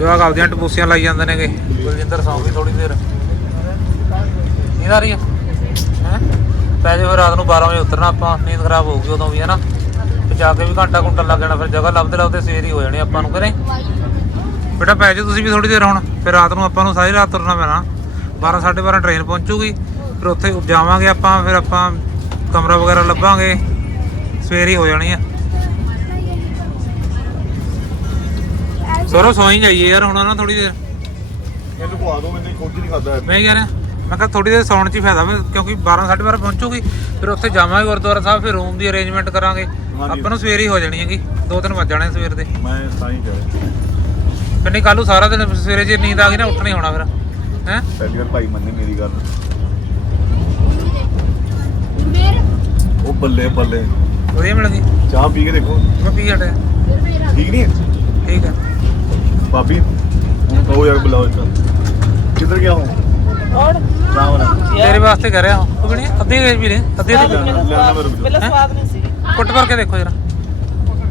ਜਵਾਕ ਆਪਦੀਆਂ ਟਪੂਸੀਆਂ ਲਾਈ ਜਾਂਦੇ ਨੇਗੇ। ਗੁਰਜਿੰਦਰ ਸੌਂ ਗਈ ਥੋੜੀ ਦੇਰ। ਨੀਂਦ ਆ ਰਹੀ ਹੈ? ਪੈ ਜੇ ਫਿਰ ਰਾਤ ਨੂੰ 12 ਵਜੇ ਉਤਰਨਾ ਆਪਾਂ। ਨੀਂਦ ਖਰਾਬ ਹੋਊਗੀ ਉਦੋਂ ਵੀ ਹੈ ਨਾ ਤੇ ਜਾ ਕੇ ਵੀ ਘੰਟਾ ਘੁੰਟਾ ਲੱਗ ਜਾਣਾ, ਫਿਰ ਜਗ੍ਹਾ ਲੱਭਦੇ ਲੱਭਦੇ ਸਵੇਰ ਹੀ ਹੋ ਜਾਣੀ ਆਪਾਂ ਨੂੰ ਘਰੇ। ਬੇਟਾ, ਪੈ ਜਾਓ ਤੁਸੀਂ ਵੀ ਥੋੜੀ ਦੇਰ ਹੁਣ। ਫਿਰ ਰਾਤ ਨੂੰ ਆਪਾਂ ਨੂੰ ਸਾਰੀ ਰਾਤ ਤੁਰਨਾ ਪੈਣਾ। 12 12:30 ਟ੍ਰੇਨ ਪਹੁੰਚੂਗੀ। ਫਿਰ ਉੱਥੇ ਜਾਵਾਂਗੇ ਆਪਾਂ, ਫਿਰ ਆਪਾਂ ਕਮਰਾ ਵਗੈਰਾ ਲੱਭਾਂਗੇ। ਸਵੇਰ ਹੀ ਹੋ ਜਾਣੀ ਆ। ਸੋਰੋ ਸੋਈ ਜਾਈਏ ਯਾਰ ਹੁਣ ਨਾ ਥੋੜੀ ਦੇਰ। ਮੈਨੂੰ ਖਵਾ ਦਿਓ ਮੈਨੂੰ ਕੁਝ ਨਹੀਂ ਖਾਦਾ ਮੈਂ ਯਾਰ ਮੈਂ ਕਿਹਾ ਥੋੜੀ ਦੇਰ ਸੌਣ 'ਚ ਹੀ ਫਾਇਦਾ ਵਾ, ਕਿਉਂਕਿ 12 12:30 ਪਹੁੰਚੂਗੀ ਫਿਰ ਉੱਥੇ ਜਾਵਾਂਗੇ ਗੁਰਦੁਆਰਾ ਸਾਹਿਬ ਫਿਰ ਰੂਮ ਦੀ ਅਰੇਂਜਮੈਂਟ ਕਰਾਂਗੇ। ਆਪਾਂ ਨੂੰ ਸਵੇਰ ਹੀ ਹੋ ਜਾਣੀ ਹੈਗੀ 2-3 ਵੱਜ ਜਾਣੇ ਸਵੇਰ ਦੇ। ਮੈਂ ਤਾਂ ਹੀ ਕਹਿ ਫਿਰ ਨਹੀਂ ਕੱਲ ਨੂੰ ਸਾਰਾ ਦਿਨ ਸਵੇਰੇ ਜੇ ਨੀਂਦ ਆ ਗਈ ਨਾ ਉੱਠਣਾ ਹੀ ਹੋਣਾ ਫਿਰ। ਹੈ? ਪਹਿਲੀ ਵਾਰ ਭਾਈ ਮੰਨੇ ਮੇਰੀ ਗੱਲ। ਉਹ ਬੱਲੇ ਬੱਲੇ। ਵਧੀਆ ਮਿਲ ਗਈ। ਚਾਹ ਪੀ ਕੇ ਦੇਖੋ। ਮੈਂ ਪੀ ਹਟਿਆ। ਠੀਕ ਨਹੀਂ? ਹੈ? ਠੀਕ ਹੈ ਭਾਬੀ ਹੁਣ ਕਹੋ ਯਾਰ ਬੁਲਾਓ ਇੱਥੇ ਕਿੱਧਰ ਗਿਆ ਹੂੰ और ਚਾਹ ਵਾਲਾ ਤੇਰੇ ਵਾਸਤੇ ਕਰ ਰਿਹਾ ਹਾਂ ਤੂੰ ਬਣੀ ਅੱਧੀ ਗੇਜ ਵੀ ਨੇ ਅੱਧੀ ਅੱਧੀ ਲੈਣਾ ਲੈਣਾ ਮੇਰੇ ਕੋਲ पहले स्वाद नहीं सी ਕੁੱਟ ਭਰ ਕੇ ਦੇਖੋ ਜਰਾ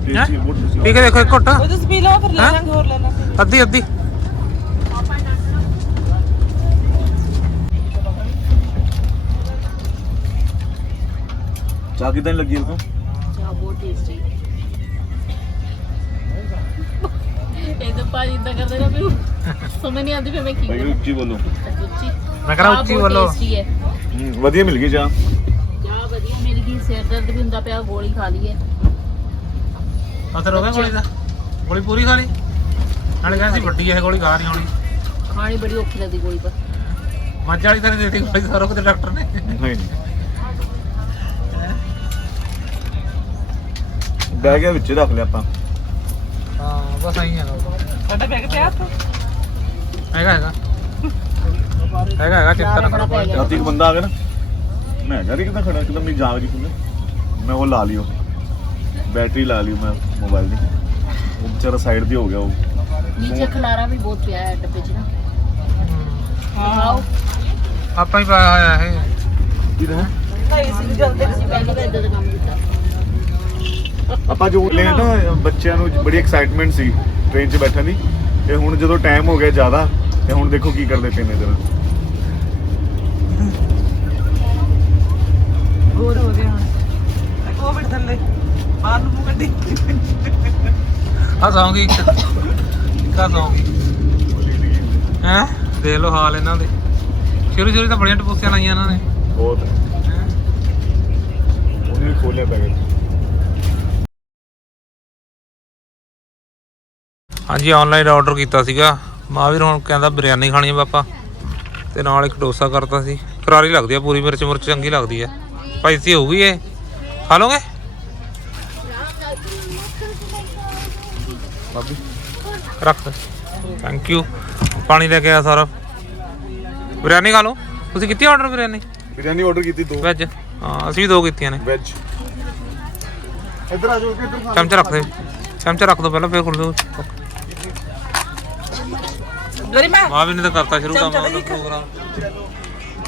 ਟੇਸਟੀ ਬਹੁਤ ਪੀ ਟੇਸਟੀ ਕੇ ਦੇਖੋ ਇੱਕ ਘੁੱਟ वो तो पी लो फिर ले हाँ? लेंगे और लेना फिर ਅੱਧੀ ਅੱਧੀ ਚਾਹ ਕਿਦਾਂ ਲੱਗੀ ਇਹਨੂੰ ਚਾਹ ਬਹੁਤ ਟੇਸਟੀ ਭਾਜੀ ਇਦਾਂ ਕਰਦੇ ਨਾ ਵੀ ਸਮਝ ਨਹੀਂ ਆਉਂਦੀ ਫਿਰ ਮੈਂ ਕੀ ਭਾਈ ਕਰਾਂ। ਉੱਚੀ ਬੋਲੋ। ਉੱਚੀ। ਮੈਂ ਕਰਾਂ ਉੱਚੀ ਬੋਲੋ। ਟੇਸਟੀ ਹੈ। ਹੂੰ, ਵਧੀਆ ਮਿਲ ਗਈ ਚਾਹ। ਚਾਹ ਵਧੀਆ ਮਿਲ ਗਈ ਸਿਰ ਦਰਦ ਵੀ ਹੁੰਦਾ ਪਿਆ ਗੋਲੀ ਖਾ ਲਈ ਹੈ ਅਸਰ ਹੋ ਗਿਆ ਗੋਲੀ ਦਾ। ਗੋਲੀ ਪੂਰੀ ਖਾ ਲਈ? ਨਾਲੇ ਕਹਿੰਦੇ ਸੀ ਵੱਡੀ ਇਹ ਗੋਲੀ ਖਾ ਨਹੀਂ ਹੋਣੀ। ਖਾਣੀ ਬੜੀ ਔਖੀ ਲੱਗਦੀ ਗੋਲੀ ਪਰ ਮੱਝ ਵਾਲੀ ਤਾਂ ਨਹੀਂ ਦੇਤੀ ਗੋਲੀ ਸਾਰੋ ਕਿਤੇ ਡਾਕਟਰ ਨੇ। ਨਹੀਂ ਨਹੀਂ। ਬੈਗ ਇਹ ਵਿੱਚ ਰੱਖ ਲਿਆ ਆਪਾਂ। ਹਾਂ ਬਸ ਆਈ ਹੈਗਾ ਤੁਹਾਡਾ ਬੈਗ ਪਿਆ ਉੱਥੇ? ਹੈਗਾ ਹੈਗਾ। ਹੈਗਾ ਹੈਗਾ ਚਿੰਤਾ ਨਾ ਕਰੋ ਕੋਈ ਰਾਤੀ ਇੱਕ ਬੰਦਾ ਆ ਗਿਆ ਨਾ ਮੈਂ ਕਿਹਾ ਕਿਦਾਂ ਖੜਾ? ਕਿਦਾਂ ਮੇਰੀ ਜਾਗ ਨਹੀਂ ਖੁੱਲੇ ਮੈਂ ਉਹ ਲਾ ਲਿਓ। ਬੈਟਰੀ ਲਾ ਲਈ ਮੈਂ ਮੋਬਾਈਲ ਦੀ। ਉਹ ਵਿਚਾਰਾ ਸਾਈਡ ਤੇ ਹੋ ਗਿਆ ਉਹ। ਨੀਚੇ ਖਲਾਰਾ ਵੀ ਬਹੁਤ ਪਿਆ ਹੈ ਡੱਬੇ 'ਚ ਨਾ। ਹਾਂ। ਆਪਾਂ ਹੀ ਪਾਇਆ ਹੋਇਆ ਇਹ। ਕਿਦਾਂ ਭਾਈ ਸੀ ਜਲਦੀ ਤੁਸੀਂ ਪਹਿਲੀ ਵਾਰ ਇਦਾਂ ਦਾ ਕੰਮ ਆਪਾਂ ਜੋ ਲੈ ਨਾ ਬੱਚਿਆਂ ਨੂੰ ਬੜੀ ਐਕਸਾਈਟਮੈਂਟ ਸੀ ਟ੍ਰੇਨ 'ਚ ਬੈਠਣ ਦੀ। ਤੇ ਹੁਣ ਜਦੋਂ ਟਾਈਮ ਹੋ ਗਿਆ ਜ਼ਿਆਦਾ ਤੇ ਹੁਣ ਦੇਖੋ ਕੀ ਕਰਦੇ ਪਏ ਨੇ ਜਰਾ ਹੋਰ ਹੋ ਗਿਆ ਹੁਣ। ਕੋਵਿਡ ਥੱਲੇ ਬਾਹਰ ਨੂੰ ਮੂੰਹ ਕੱਢੀ। ਹਸਾਉਂਗੀ ਦੇਖ ਲੋ ਹਾਲ ਇਹਨਾਂ ਦੇ। ਸ਼ੁਰੂ ਸ਼ੁਰੂ ਤਾਂ ਬੜੀਆਂ ਟਪੂਸੀਆਂ ਲਾਈਆਂ ਇਹਨਾਂ ਨੇ। ਬਹੁਤ। ਉਹਨੇ ਖੋਲਿਆ ਪੈਕੇਟ ਹਾਂਜੀ ਆਨਲਾਈਨ ਆਰਡਰ ਕੀਤਾ ਸੀਗਾ। ਮਹਾਵੀਰ ਹੁਣ ਕਹਿੰਦਾ ਬਿਰਿਆਨੀ ਖਾਣੀ ਹੈ ਪਾਪਾ। ਤੇ ਨਾਲ ਇੱਕ ਡੋਸਾ ਕਰਤਾ ਸੀ। ਕਰਾਰੀ ਲੱਗਦੀ ਆ ਪੂਰੀ ਮਿਰਚ ਮਿਰਚ ਚੰਗੀ ਲੱਗਦੀ ਹੈ ਸਪਾਈਸੀ ਹੋਊਗੀ ਇਹ? ਖਾ ਲੋਗੇ ਬਾਬੀ ਰੱਖ। ਥੈਂਕ ਯੂ ਪਾਣੀ ਲੈ ਕੇ ਆ ਸਾਰਾ। ਬਿਰਿਆਨੀ ਖਾ ਲਓ। ਤੁਸੀਂ ਕੀਤੀ ਆਰਡਰ ਬਿਰਿਆਨੀ ਬਿਰਿਆਨੀ ਆਰਡਰ ਕੀਤੀ ਦੋ। ਵੈਜ ਹਾਂ ਅਸੀਂ ਵੀ ਦੋ ਕੀਤੀਆਂ ਨੇ। ਵੈਜ ਇੱਧਰ ਆ ਜਾਓ ਇੱਧਰ ਚਮਚਾ ਰੱਖ ਦੇ। ਚਮਚਾ ਰੱਖ ਦੋ ਪਹਿਲਾਂ ਫੇਰ ਖੁੱਲ ਦੋ ਗਰੀ ਮੈਂ ਮਾਂ ਵੀ ਨੇ ਤਾਂ ਕਰਤਾ ਸ਼ੁਰੂ ਕੰਮ ਦਾ ਪ੍ਰੋਗਰਾਮ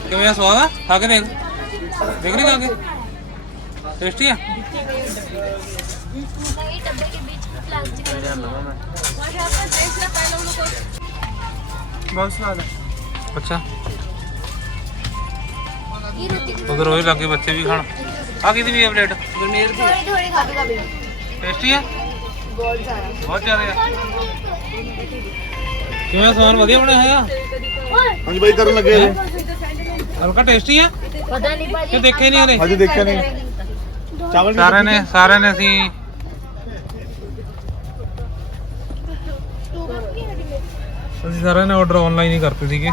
ਕਿਵੇਂ ਆ ਸਵਾਦ ਆ ਖਾ ਕੇ ਦੇਖ ਦੇਖ ਨਹੀਂ ਖਾ ਕੇ ਟੇਸਟੀ ਆ डब्बे के बीच में प्लास्टिक ਬਹੁਤ ਸਵਾਦ ਹੈ ਅੱਛਾ ये रोटी ਉਧਰ ਹੋਏ ਲੱਗੇ ਬੱਚੇ ਵੀ ਖਾਣ ਆ ਕਿਹਦੀ ਵੀ ਆ ਪਲੇਟ ਗੁਰਮੇਰ ਦੀ थोड़ी थोड़ी खा कभी ਟੇਸਟੀ ਆ बहुत सारा ਬਹੁਤ ਜ਼ਿਆਦਾ ਆ ਕਿਵੇਂ ਸਮਾਨ ਵਧੀਆ ਬਣਿਆ ਹੋਇਆ? ਹਾਂਜੀ ਬਾਈ ਕਰਨ ਲੱਗੇ ਹਜੇ ਹਲਕਾ ਟੇਸਟੀ ਆ? ਪਤਾ ਨਹੀਂ ਭਾਜੀ ਦੇਖੇ ਨਹੀਂ ਹਲੇ ਹਜੇ ਦੇਖਿਆ ਨਹੀਂ। ਚਾਵਲ ਨਹੀਂ ਸਾਰਿਆਂ ਨੇ ਸਾਰਿਆਂ ਨੇ ਅਸੀਂ ਅਸੀਂ ਸਾਰਿਆਂ ਨੇ ਆਰਡਰ ਆਨਲਾਈਨ ਹੀ ਕਰਤੇ ਸੀਗੇ।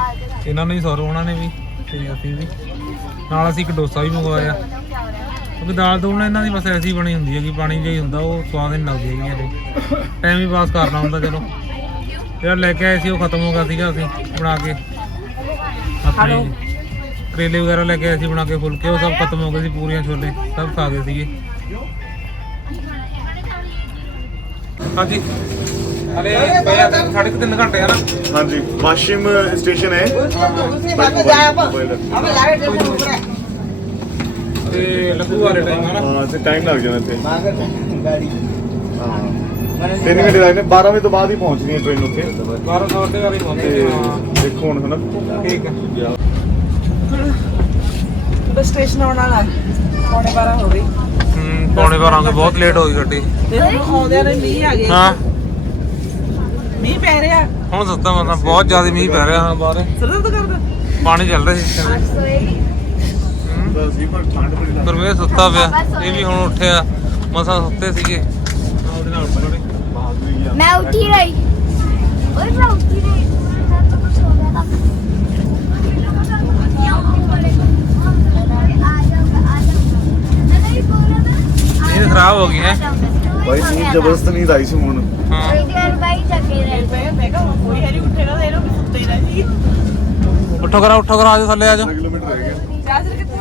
ਇਹਨਾਂ ਨੇ ਵੀ ਸੌਰਵ ਉਹਨਾਂ ਨੇ ਵੀ ਤੇ ਅਸੀਂ ਵੀ। ਨਾਲ ਅਸੀਂ ਇੱਕ ਡੋਸਾ ਵੀ ਮੰਗਵਾਇਆ। ਕਿਉਂਕਿ ਦਾਲ ਦੂਲ ਇਹਨਾਂ ਦੀ ਬਸ ਐਸੀ ਬਣੀ ਹੁੰਦੀ ਹੈ ਕਿ ਪਾਣੀ ਜਿਹਾ ਹੀ ਹੁੰਦਾ ਉਹ ਸਵਾਦ ਨਹੀਂ ਲੱਗਦੀ ਹੈਗੀ ਇਹਦੇ ਟਾਈਮ ਹੀ ਪਾਸ ਕਰਨਾ ਹੁੰਦਾ ਚਲੋ। ਜਿਹੜਾ ਲੈ ਕੇ ਆਏ ਸੀ ਉਹ ਖਤਮ ਹੋ ਗਿਆ ਸੀਗਾ ਅਸੀਂ ਬਣਾ ਕੇ। ਆਪਣੇ ਕਰੇਲੇ ਵਗੈਰਾ ਲੈ ਕੇ ਆਏ ਸੀ ਬਣਾ ਕੇ ਫੁਲਕੇ ਉਹ ਸਭ ਖਤਮ ਹੋ ਗਏ ਸੀ ਪੂਰੀਆਂ ਛੋਲੇ ਸਭ ਖਾ ਗਏ ਸੀਗੇ। ਹਾਂਜੀ। ਹਲੇ ਪਿਆ ਤਾਂ ਸਾਢੇ ਕੁ ਤਿੰਨ ਘੰਟੇ ਆ ਨਾ। ਹਾਂਜੀ ਵਾਸ਼ਿਮ ਸਟੇਸ਼ਨ ਹੈ। ਤੇ ਲੱਗੂ ਵਾਲੇ ਟਾਈਮ ਆ ਨਾ। ਹਾਂ ਤੇ ਟਾਈਮ ਲੱਗ ਜਾਣਾ ਇੱਥੇ। ਹਾਂ। ਤਿੰਨ ਘੰਟੇ ਲੱਗਣੇ 12 ਵਜੇ ਤੋਂ ਬਾਅਦ ਹੀ ਪਹੁੰਚਣੀ ਹੈ ਟ੍ਰੇਨ ਉੱਥੇ। 12 ਸੌ ਦੇ ਵਾਲੀ ਪਹੁੰਚੇ ਤੇ ਹਾਂ। ਦੇਖੋ ਹੁਣ ਹਨਾ। ਠੀਕ ਹੈ। ਬਸ ਸਟੇਸ਼ਨ ਆਉਣ ਵਾਲਾ ਹੈ ਪੌਣੇ 12 ਹੋ ਗਈ ਹੂੰ ਪੌਣੇ 12 ਕੇ ਬਹੁਤ ਲੇਟ ਹੋਈ ਗੱਡੀ। ਤੇ ਹੁਣ ਆਉਂਦਿਆਂ ਨੇ ਮੀਂਹ ਆ ਗਿਆ। ਹਾਂ। ਮੀਂਹ ਪੈ ਰਿਹਾ। ਹੁਣ ਸੁੱਤਾ ਬੰਦਾ ਬਹੁਤ ਜ਼ਿਆਦਾ ਮੀਂਹ ਪੈ ਰਿਹਾ ਹਾਂ ਬਾਹਰ। ਸਰਦ ਕਰਦਾ। ਪਾਣੀ ਚੱਲ ਰਿਹਾ ਸੀ ਬਸ ਹੀ ਪਰ ਠੰਡ ਬੜੀ ਲੱਗਦੀ ਗੁਰਵੇਸ਼ ਸੁੱਤਾ ਪਿਆ ਇਹ ਵੀ ਹੁਣ ਉੱਠਿਆ। ਮਸਾਂ ਸੁੱਤੇ ਸੀਗੇ। ਉਹਦੇ ਨਾਲ ਵੀ ਗਿਆ मैं उठी रही और मैं उठी रही खराब हो गई है भाई नींद जबरदस्त नींद आई थी मुन हां भाई जगे रहे मैं मैं कहा कोई हरी उठेगा तो ये लोग सुते ही रहेगी उठो करा उठो करा आज थल्ले आज किलोमीटर रह गया चार्जर कितने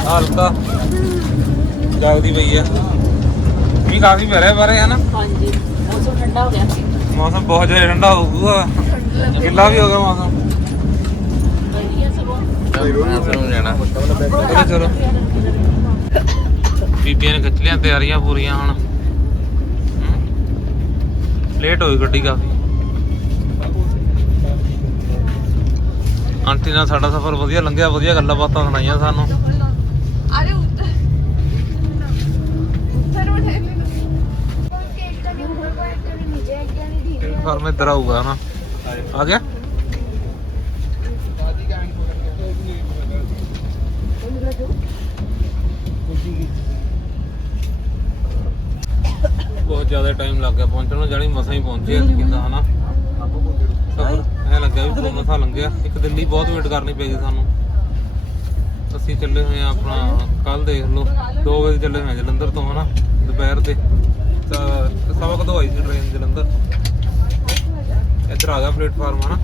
आ हल्का ਜਾਗਦੀ ਪਈ ਆ। ਵੀ ਕਾਫੀ ਰਿਹਾ ਬਾਰੇ ਹਨਾ? ਹਾਂਜੀ ਮੌਸਮ ਠੰਡਾ ਹੋ ਗਿਆ। ਮੌਸਮ ਬਹੁਤ ਜ਼ਿਆਦਾ ਠੰਡਾ ਹੋਊਗਾ। ਗਿੱਲਾ ਵੀ ਹੋ ਗਿਆ ਮੌਸਮ। ਵਧੀਆ ਸਗੋਂ। ਚਲੋ ਚਲੋ। ਬੀਬੀਆਂ ਨੇ ਖਿੱਚ ਲਿਆ ਤਿਆਰੀਆਂ ਪੂਰੀਆਂ ਹੁਣ। ਲੇਟ ਹੋਈ ਗੱਡੀ ਕਾਫੀ। ਆਂਟੀ ਨਾਲ ਸਾਡਾ ਸਫ਼ਰ ਵਧੀਆ ਲੰਘਿਆ ਵਧੀਆ ਗੱਲਾਂ ਬਾਤਾਂ ਸੁਣਾਈਆਂ ਸਾਨੂੰ। ਫਾਰਮ ਇੱਧਰ ਆਊਗਾ ਨਾ ਆ ਗਿਆ? ਬਹੁਤ ਜ਼ਿਆਦਾ ਟਾਈਮ ਲੱਗ ਗਿਆ ਪਹੁੰਚਣ ਨੂੰ ਜਾਨੀ ਮਸਾਂ ਹੀ ਪਹੁੰਚੇ ਕਿਦਾਂ, ਹਨਾ? ਸਫ਼ਰ ਐ ਲੱਗਿਆ ਵੀ ਬਹੁਤ ਮਸਾਂ ਲੰਘਿਆ। ਇੱਕ ਦਿੱਲੀ ਬਹੁਤ ਵੇਟ ਕਰਨੀ ਪਈ ਸਾਨੂੰ। ਅਸੀਂ ਚੱਲੇ ਹੋਏ ਆ ਆਪਣਾ ਕੱਲ ਦੇਖ ਲਓ 2 ਵਜੇ ਚੱਲੇ ਹੋਏ ਜਲੰਧਰ ਤੋਂ, ਹਨਾ? ਦੁਪਹਿਰ ਤੇ ਤਾਂ ਸਵਾ ਕਦੋਂ ਆਈ ਸੀ ਟ੍ਰੇਨ ਜਲੰਧਰ। ਇੱਧਰ ਆ ਗਿਆ ਪਲੇਟਫਾਰਮ ਹਨਾ।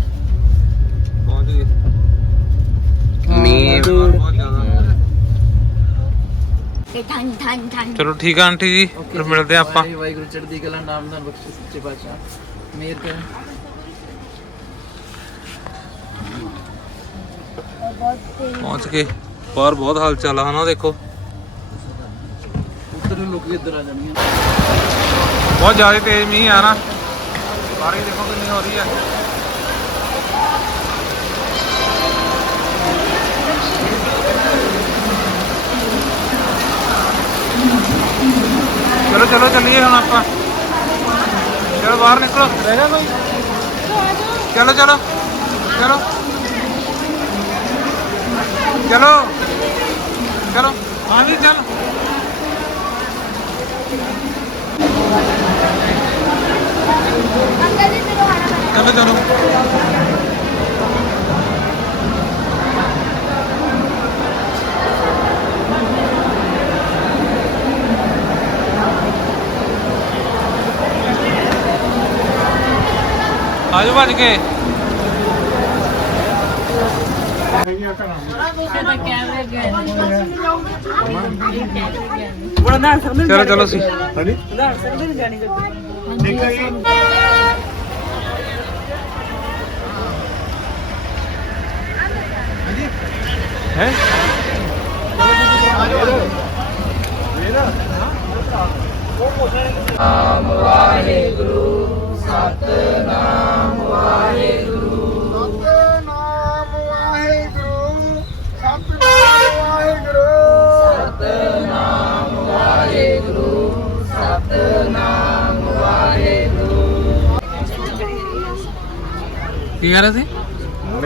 ਪਹੁੰਚ ਗਏ। ਮੀਂਹ ਬਹੁਤ ਜ਼ਿਆਦਾ। ਤੇ ਧੰ ਧੰ ਧੰ ਚਲੋ ਠੀਕ ਆ ਆਂਟੀ ਜੀ ਫਿਰ ਮਿਲਦੇ ਆ ਆਪਾਂ। ਵਾਹਿਗੁਰੂ ਚੜ੍ਹਦੀ ਕਲਾ ਨਾਮ ਨਾਲ ਬਖਸ਼ੇ ਸੱਚੇ ਪਾਤਸ਼ਾਹ। ਮੇਰ ਕਰ ਪਹੁੰਚ ਗਏ। ਬਾਹਰ ਬਹੁਤ ਹਾਲ ਚਾਲ ਆ ਹਨਾ ਦੇਖੋ। ਉੱਧਰ ਲੋਕੀ ਇੱਧਰ ਆ ਜਾਣਗੇ ਬਹੁਤ ਜ਼ਿਆਦਾ ਤੇਜ਼ ਮੀਂਹ ਆ ਨਾ। ਬਾਰਿਸ਼ ਦੇਖੋ ਕਿੰਨੀ ਹੋ ਰਹੀ ਹੈ। ਚਲੋ ਚਲੋ ਚੱਲੀਏ ਹੁਣ ਆਪਾਂ। ਚਲੋ ਬਾਹਰ ਨਿਕਲੋ। ਰਹਿ ਜਾ ਕੋਈ ਚਲੋ ਚਲੋ ਚਲੋ। ਚਲੋ। ਚਲੋ। ਹਾਂ ਵੀ ਚੱਲ। Sana canım. Ayo var ki. ਚਲੋ ਚਲੋ ਸੀ ਹਾਂਜੀ ਕੈਮਰੇ ਗਏ ਬੜਾ ਨਾ ਸਮਝ ਚਲੋ ਚਲੋ ਸੀ ਹਾਂਜੀ ਨਾ ਸਮਝ ਨਹੀਂ ਜਾਣੀ ਗੱਡੀ ਠੀਕ ਹੈ ਜੀ ਹੈ ਕੀ ਕਰ ਰਹੇ ਸੀ?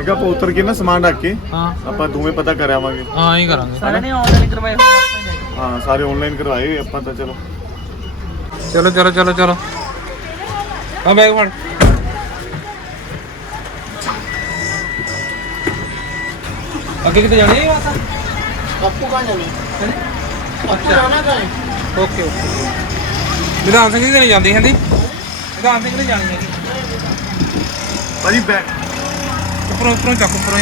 ਮੈਂ ਕਿਹਾ ਆਪਾਂ ਉਤਰ ਕੇ ਨਾ ਸਮਾਨ ਰੱਖ ਕੇ ਹਾਂ। ਆਪਾਂ ਦੋਵੇਂ ਪਤਾ ਕਰ ਆਵਾਂਗੇ ਹਾਂ ਹੀ ਕਰਾਂਗੇ। ਸਾਰਿਆਂ ਨੇ ਆਨਲਾਈਨ ਕਰਵਾਏ ਹੋਏ ਨੇ। ਹਾਂ ਸਾਰੇ ਆਨਲਾਈਨ ਕਰਵਾਏ ਆਪਾਂ ਤਾਂ ਚਲੋ। ਚਲੋ ਚਲੋ ਚਲੋ ਚਲੋ। ਆ ਬੈਗ ਫੜ। ਅੱਗੇ ਕਿਤੇ ਜਾਣੀ ਹੈ ਮਾਤਾ ਬਾਪੂ ਕਾ ਜਾਣੀ? ਅੱਛਾ। ਜਾਣਾ ਕਾ ਓਕੇ ਓਕੇ। ਵਿਧਾਨ ਸਿੰਘ ਜੀ ਤੇ ਨਹੀਂ ਜਾਂਦੀ ਹੈਂਦੀ? ਵਿਧਾਨ ਸਿੰਘ ਨੇ ਜਾਣੀ ਹੈਗੀ ਭਾਜੀ ਬੈਗ ਉੱਪਰੋਂ ਚੱਕ ਉੱਪਰੋਂ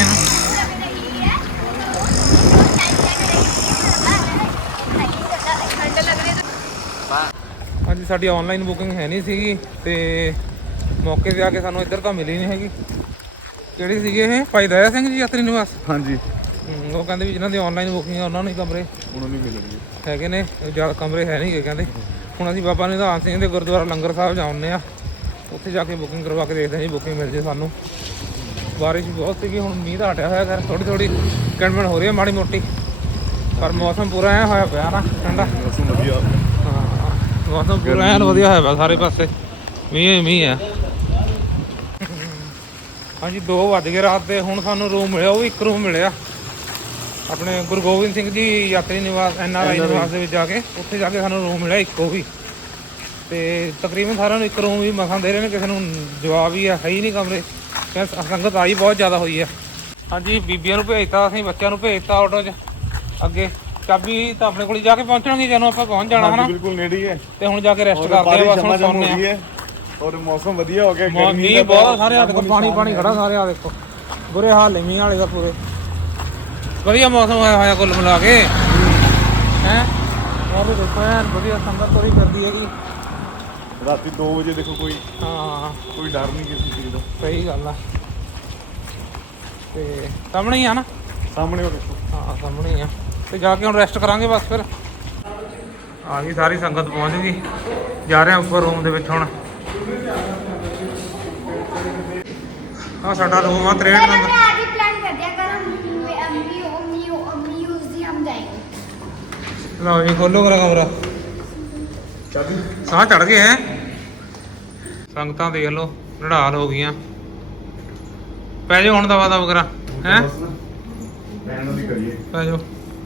ਹਾਂਜੀ ਸਾਡੀ ਆਨਲਾਈਨ ਬੁਕਿੰਗ ਹੈ ਨਹੀਂ ਸੀਗੀ ਤੇ ਮੌਕੇ ਤੇ ਆ ਕੇ ਸਾਨੂੰ ਇੱਧਰ ਤਾਂ ਮਿਲੀ ਨਹੀਂ ਹੈਗੀ। ਕਿਹੜੀ ਸੀਗੀ ਇਹ? ਭਾਈ ਦਇਆ ਸਿੰਘ ਜੀ ਯਾਤਰੀ ਨਿਵਾਸ? ਹਾਂਜੀ। ਉਹ ਕਹਿੰਦੇ ਵੀ ਜਿਨ੍ਹਾਂ ਦੀ ਆਨਲਾਈਨ ਬੁਕਿੰਗ ਆ ਉਹਨਾਂ ਨੂੰ ਹੀ ਕਮਰੇ ਉਹਨਾਂ ਨੂੰ ਮਿਲਣਗੇ। ਹੈਗੇ ਨੇ ਜ਼ਿਆਦਾ ਕਮਰੇ ਹੈ ਨਹੀਂਗੇ ਕਹਿੰਦੇ। ਹੁਣ ਅਸੀਂ ਬਾਬਾ ਨਿਧਾਨ ਸਿੰਘ ਦੇ ਗੁਰਦੁਆਰਾ ਲੰਗਰ ਸਾਹਿਬ ਜਾਉਂਦੇ ਆ ਉੱਥੇ ਜਾ ਕੇ ਬੁਕਿੰਗ ਕਰਵਾ ਕੇ ਦੇਖਦੇ ਹਾਂ ਜੀ ਬੁਕਿੰਗ ਮਿਲ ਜੇ ਸਾਨੂੰ। ਬਾਰਿਸ਼ ਬਹੁਤ ਸੀਗੀ ਹੁਣ ਮੀਂਹ ਤਾਂ ਹਟਿਆ ਹੋਇਆ ਕਰ ਥੋੜੀ ਥੋੜੀ ਕਣਮਣ ਹੋ ਰਹੀ ਹੈ ਮਾੜੀ ਮੋਟੀ। ਪਰ ਮੌਸਮ ਪੂਰਾ ਐ ਹੋਇਆ ਪਿਆ ਨਾ ਠੰਡਾ। ਮੌਸਮ ਵਧੀਆ। ਹਾਂ ਮੌਸਮ ਪੂਰਾ ਐਨ ਵਧੀਆ ਹੋਇਆ ਪਿਆ ਸਾਰੇ ਪਾਸੇ। ਮੀਂਹ ਹੀ ਮੀਂਹ ਆ। ਹਾਂਜੀ 2 ਵੱਜ ਗਏ ਰਾਤ ਦੇ ਹੁਣ ਸਾਨੂੰ ਰੂਮ ਮਿਲਿਆ ਉਹ ਵੀ ਇੱਕ ਰੂਮ ਮਿਲਿਆ। ਆਪਣੇ ਗੁਰੂ ਗੋਬਿੰਦ ਸਿੰਘ ਜੀ ਯਾਤਰੀ ਨਿਵਾਸ ਐਨ ਆਰ ਆਈ ਨਿਵਾਸ ਦੇ ਵਿੱਚ ਜਾ ਕੇ ਉੱਥੇ ਜਾ ਕੇ ਸਾਨੂੰ ਰੂਮ ਮਿਲਿਆ ਇੱਕੋ ਵੀ। ਤੇ ਤਕਰੀਬਨ ਸਾਰਿਆਂ ਨੂੰ ਇੱਕ ਰੂਮ ਵੀ ਮਸਾਂ ਦੇ ਰਹੇ ਨੇ ਕਿਸੇ ਨੂੰ ਜਵਾਬ ਹੀ ਹੈ ਹੀ ਨਹੀਂ ਕਮਰੇ। ਸੰਗਤ ਆਈ ਬਹੁਤ ਜ਼ਿਆਦਾ ਹੋਈ ਆ। ਹਾਂਜੀ ਬੀਬੀਆਂ ਨੂੰ ਭੇਜਤਾ ਅਸੀਂ ਬੱਚਿਆਂ ਨੂੰ ਭੇਜਤਾ ਆਟੋ 'ਚ। ਅੱਗੇ ਚਾਬੀ ਤਾਂ ਆਪਣੇ ਕੋਲ ਹੀ ਜਾ ਕੇ ਪਹੁੰਚਣਗੇ ਜਦੋਂ ਆਪਾਂ ਪਹੁੰਚ ਜਾਣਾ ਹਨਾ? ਬਿਲਕੁਲ ਨੇੜੇ ਹੀ ਹੈ। ਤੇ ਹੁਣ ਜਾ ਕੇ ਰੈਸਟ ਕਰਦੇ ਆ ਬਸ ਹੁਣ ਹੋ ਸੌਂਦੇ ਆ। ਹੈ। ਔਰ ਮੌਸਮ ਵਧੀਆ ਹੋ ਗਿਆ ਮੌ- ਮੀਂਹ ਬਹੁਤ ਸਾਰੇ ਆ ਦੇਖੋ ਪਾਣੀ ਪਾਣੀ ਖੜਾ ਸਾਰੇ ਆ ਦੇਖੋ। ਬੁਰੇ ਹਾਲ ਨੇ ਮੀਂਹ ਵਾਲੇ ਦਾ ਪੂਰੇ। ਵਧੀਆ ਮੌਸਮ ਹੋਇਆ ਹੋਇਆ ਕੁੱਲ ਮਿਲਾ ਕੇ। ਹੈ? ਵੀ ਦੇਖੋ ਐਨ ਵਧੀਆ ਸੰਗਤ ਤੋਰੀ ਕਰਦੀ ਹੈਗੀ। ਰਾਤੀ 2 ਵਜੇ ਦੇਖੋ ਕੋਈ। ਹਾਂ। ਕੋਈ ਡਰ ਨਹੀਂ ਕਿਸੇ ਚੀਜ਼ ਦਾ ਸਹੀ ਗੱਲ ਆ। ਤੇ ਸਾਹਮਣੇ ਆ ਨਾ? ਸਾਹਮਣੇ ਉਹ ਦੇਖੋ। ਹਾਂ ਸਾਹਮਣੇ ਆ। ਤੇ ਜਾ ਕੇ ਹੁਣ ਰੈਸਟ ਕਰਾਂਗੇ ਬਸ ਫਿਰ। ਆ ਗਈ ਸਾਰੀ ਸੰਗਤ ਪਹੁੰਚ ਗਈ। ਜਾ ਰਹੇ ਉੱਪਰ ਰੂਮ ਦੇ ਵਿੱਚ ਹੁਣ। ਆ ਸਾਡਾ ਰੂਮ ਆ 63 ਨੰਬਰ। ਆਗੇ ਪਲਾਨ ਕਰ ਦਿਆ ਕਰ ਅੰਮੀ ਉਹ ਮੀ ਉਸ ਦੀ ਹਮ ਜਾਏਗੇ। ਲਓ ਜੀ ਖੋਲੋ ਕਰਾ ਕਮਰਾ। ਸਾਹ ਚੜ ਗਏ ਹੈ। ਸੰਗਤਾਂ ਦੇਖ ਲਓ ਨੜਾਲ ਹੋ ਗਈਆਂ। ਪੈ ਜਾਓ ਹੁਣ ਦਵਾ ਦਵ ਕਰਾ ਹੈ? ਦੀ ਪੈ ਜਾਓ।